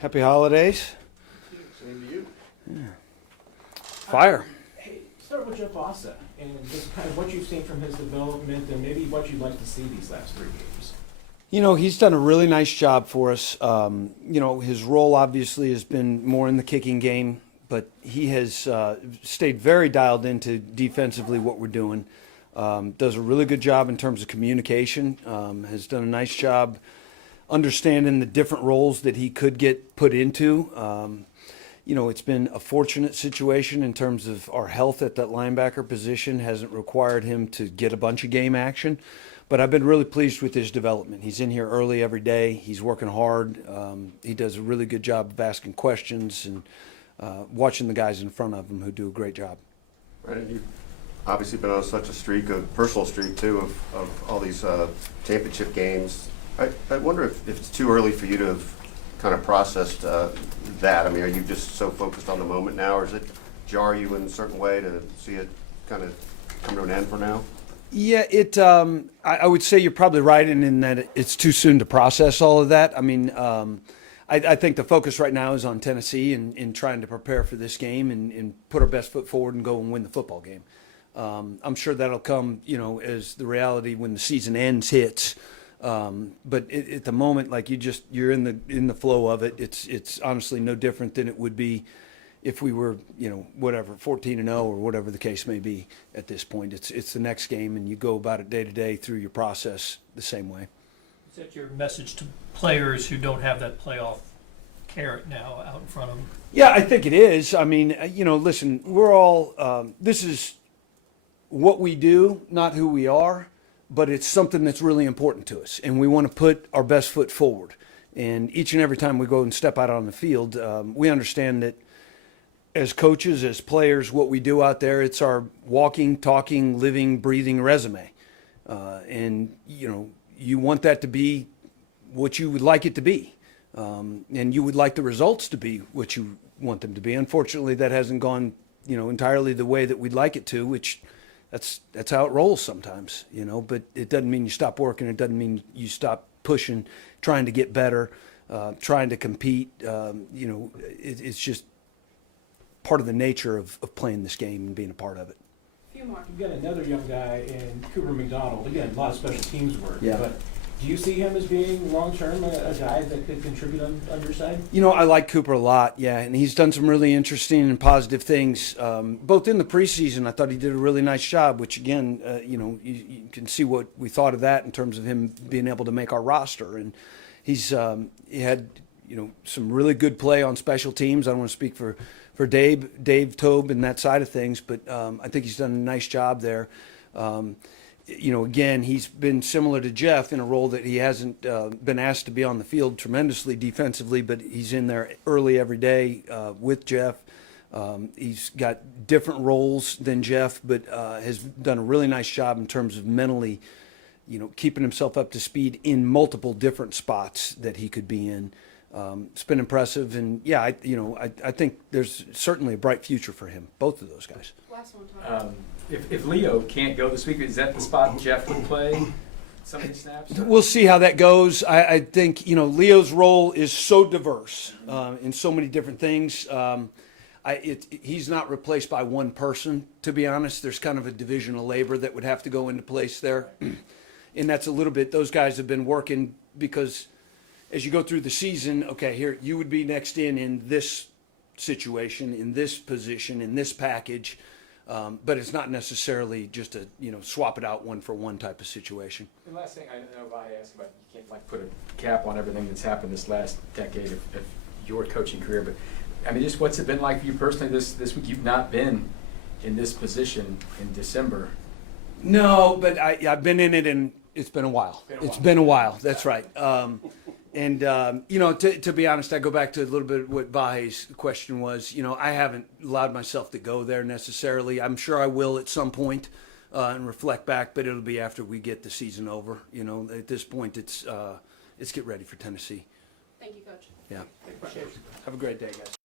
Happy holidays. Same to you. Yeah. Fire. Hey, start with Jeff Asa and just kind of what you've seen from his development and maybe what you'd like to see these last 3 games. You know, he's done a really nice job for us. His role obviously has been more in the kicking game, but he has stayed very dialed into defensively what we're doing. Does a really good job in terms of communication. Has done a nice job understanding the different roles that he could get put into. It's been a fortunate situation in terms of our health at that linebacker position. Hasn't required him to get a bunch of game action. But I've been really pleased with his development. He's in here early every day. He's working hard. He does a really good job of asking questions and watching the guys in front of him who do a great job. Brendan, you've obviously been on such a streak, a personal streak too, of all these championship games. I wonder if it's too early for you to have kind of processed that. I mean, are you just so focused on the moment now, or does it jar you in a certain way to see it kind of come to an end for now? Yeah, I would say you're probably right in that it's too soon to process all of that. I mean, I think the focus right now is on Tennessee and trying to prepare for this game and put our best foot forward and go and win the football game. I'm sure that'll come, as the reality when the season ends hits. But at the moment, like you're in the flow of it. It's honestly no different than it would be if we were, 14-0 or whatever the case may be at this point. It's the next game, and you go about it day to day through your process the same way. Is that your message to players who don't have that playoff carrot now out in front of them? Yeah, I think it is. I mean, listen, we're all, this is what we do, not who we are, but it's something that's really important to us, and we want to put our best foot forward. And each and every time we go and step out on the field, we understand that as coaches, as players, what we do out there, it's our walking, talking, living, breathing resume. And you want that to be what you would like it to be. And you would like the results to be what you want them to be. Unfortunately, that hasn't gone, entirely the way that we'd like it to, which that's how it rolls sometimes, but it doesn't mean you stop working. It doesn't mean you stop pushing, trying to get better, trying to compete. It's just part of the nature of playing this game and being a part of it. You've got another young guy in Cooper McDonald. Again, a lot of special teams work. Yeah. But do you see him as being long-term a guy that could contribute on your side? I like Cooper a lot, yeah, and he's done some really interesting and positive things. Both in the preseason, I thought he did a really nice job, which again, you can see what we thought of that in terms of him being able to make our roster. And he had, some really good play on special teams. I don't want to speak for Dave Tobe and that side of things, but I think he's done a nice job there. Again, he's been similar to Jeff in a role that he hasn't been asked to be on the field tremendously defensively, but he's in there early every day with Jeff. He's got different roles than Jeff, but has done a really nice job in terms of mentally, keeping himself up to speed in multiple different spots that he could be in. It's been impressive, and yeah, I think there's certainly a bright future for him, both of those guys. Last one, Tom. If Leo can't go this week, is that the spot Jeff would play some of these snaps? We'll see how that goes. I think, Leo's role is so diverse in so many different things. He's not replaced by one person, to be honest. There's kind of a division of labor that would have to go into place there. And that's a little bit, those guys have been working because as you go through the season, okay, here, you would be next in this situation, in this position, in this package. But it's not necessarily just a, swap it out one for one type of situation. The last thing I know, I asked about, you can't put a cap on everything that's happened this last decade of your coaching career, but I mean, just what's it been like for you personally this week? You've not been in this position in December. No, but I've been in it, and it's been a while. It's been a while. That's right. To be honest, I go back to a little bit what Vahe's question was. I haven't allowed myself to go there necessarily. I'm sure I will at some point and reflect back, but it'll be after we get the season over. At this point, it's get ready for Tennessee. Thank you, Coach. Yeah. Have a great day, guys.